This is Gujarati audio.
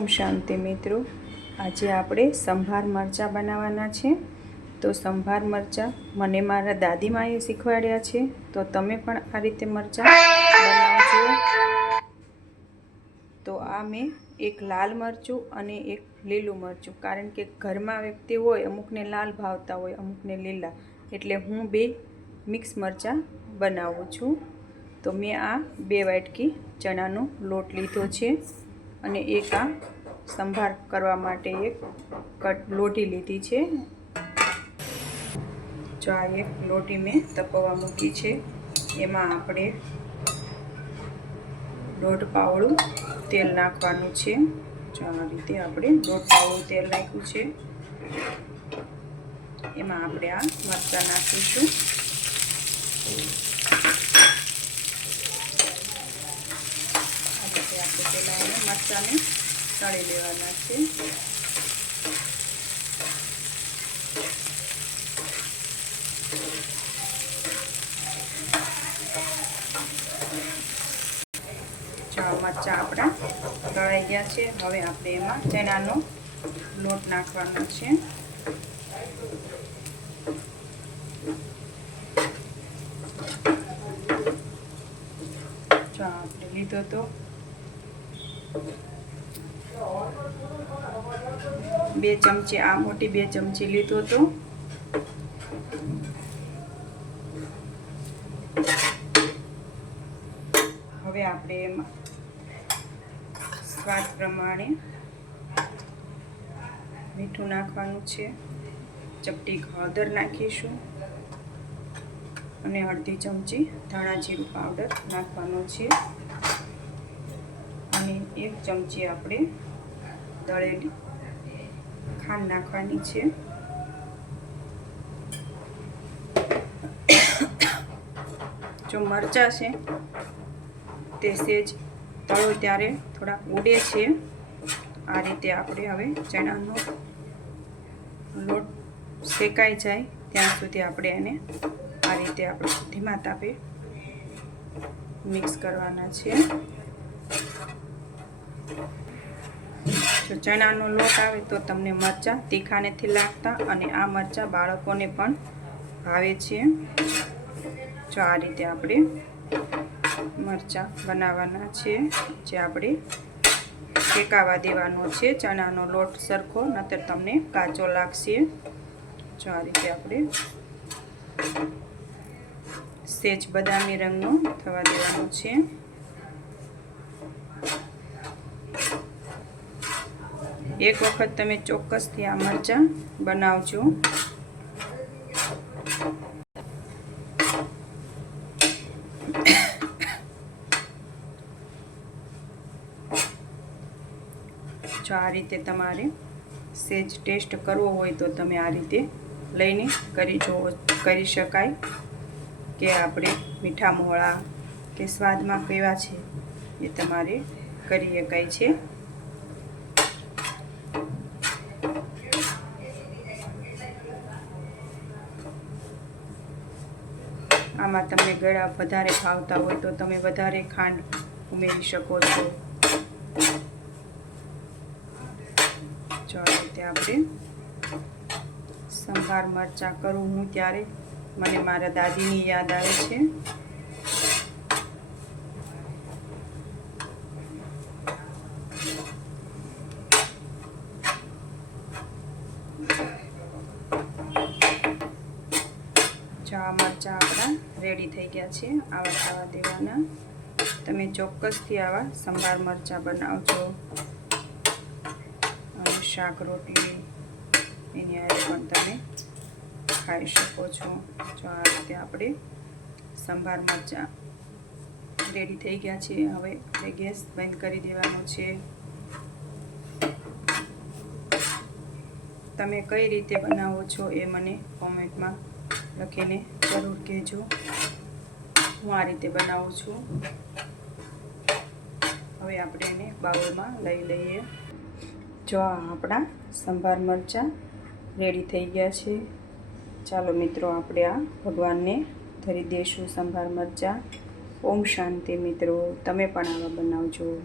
ઓમ શાંતિ મિત્રો. આજે આપણે સંભાર મરચાં બનાવવાના છે. તો સંભાર મરચાં મને મારા દાદીમાએ શીખવાડ્યા છે. તો તમે પણ આ રીતે મરચાં બનાવજો. તો આ મેં એક લાલ મરચું અને એક લીલું મરચું. કારણ કે ઘરમાં વ્યક્તિ હોય, અમુકને લાલ ભાવતા હોય, અમુકને લીલા. એટલે હું બે મિક્સ મરચાં બનાવું છું. તો મેં આ બે વાટકી ચણાનો લોટ લીધો છે. અને એક આ સંભાર કરવા માટે એક કટ લોટી લીધી છે. જો આ એક લોટી મેં તપવા મૂકી છે. એમાં આપણે દોઢ પાવડું તેલ નાખવાનું છે. જો આ રીતે આપણે દોઢ પાવડું તેલ નાખ્યું છે. એમાં આપણે આ મરચાં નાખીશું. આપણે પહેલાં મરચાંને તળી લેવાના છે. મરચાં આપણા તળાઈ ગયા છે, હવે આપણે એમાં ચણાનો લોટ નાખવાનો છે. આપણે લીધો તો બે ચમચી, આ મોટી બે ચમચી લીધો હતું. હવે આપણે એમાં સ્વાદ પ્રમાણે મીઠું નાખવાનું છે. ચપટી હળદર નાખીશું અને અડધી ચમચી ધાણા જીરું પાવડર નાખવાનો છે. એક ચમચી આપણે દળેલી ખાંડ નાખવાની છે. જો મરચાં છે તે સેજ તળો ત્યારે થોડા ઉડે છે. આ રીતે આપણે હવે ચણાનો લોટ શેકાઈ જાય ત્યાં સુધી આપણે એને આ રીતે આપણે ધીમા તાપે મિક્સ કરવાના છે. જો ચણાનો લોટ આવે તો તમને મરચાં તીખા નથી લાગતા અને આ મરચાં બાળકોને પણ ભાવે છે. જો આ રીતે આપણે મરચાં બનાવવાના છે. જે આપણે શેકાવા દેવાનો છે. ચણાનો લોટ સરખો નહીતર તમને કાચો લાગશે. જો આ રીતે આપણે સેજ બદામી રંગનો થવા દેવાનો છે. એક વખત તમે ચોક્કસથી આ મરચાં બનાવજો. જો આ રીતે તમારે સેજ ટેસ્ટ કરવો હોય તો તમે આ રીતે લઈને કરી જોવો કરી શકાય કે આપણે મીઠા મોળા કે સ્વાદમાં કેવા છે એ તમારે કરી શકાય છે. આમાં તમને ગળા વધારે ભાવતા હોય તો તમે વધારે ખાંડ ઉમેરી શકો છો. ચાલો તે આપણે સંભાર મરચાં કરું હું ત્યારે. મને મારા દાદીની યાદ આવે છે. ચા, મરચાં આપણા રેડી થઈ ગયા છે. આવા ખાવા દેવાના. તમે ચોક્કસથી આવા સંભાર મરચાં બનાવજો. શાક, રોટલી, એની હારે પણ તમે ખાઈ શકો છો. જો આ રીતે આપણે સંભાર મરચાં રેડી થઈ ગયા છે. હવે આપણે ગેસ બંધ કરી દેવાનો છે. તમે કઈ રીતે બનાવો છો એ મને કોમેન્ટમાં લખીને જરૂર કહેજો. હું આ રીતે બનાવું છું. હવે આપણે એને બાઉલમાં લઈ લઈએ. જો આ આપણા સંભાર મરચાં રેડી થઈ ગયા છે. ચાલો મિત્રો, આપણે આ ભગવાનને ધરી દઈશું સંભાર મરચાં. ઓમ શાંતિ મિત્રો, તમે પણ આવા બનાવજો.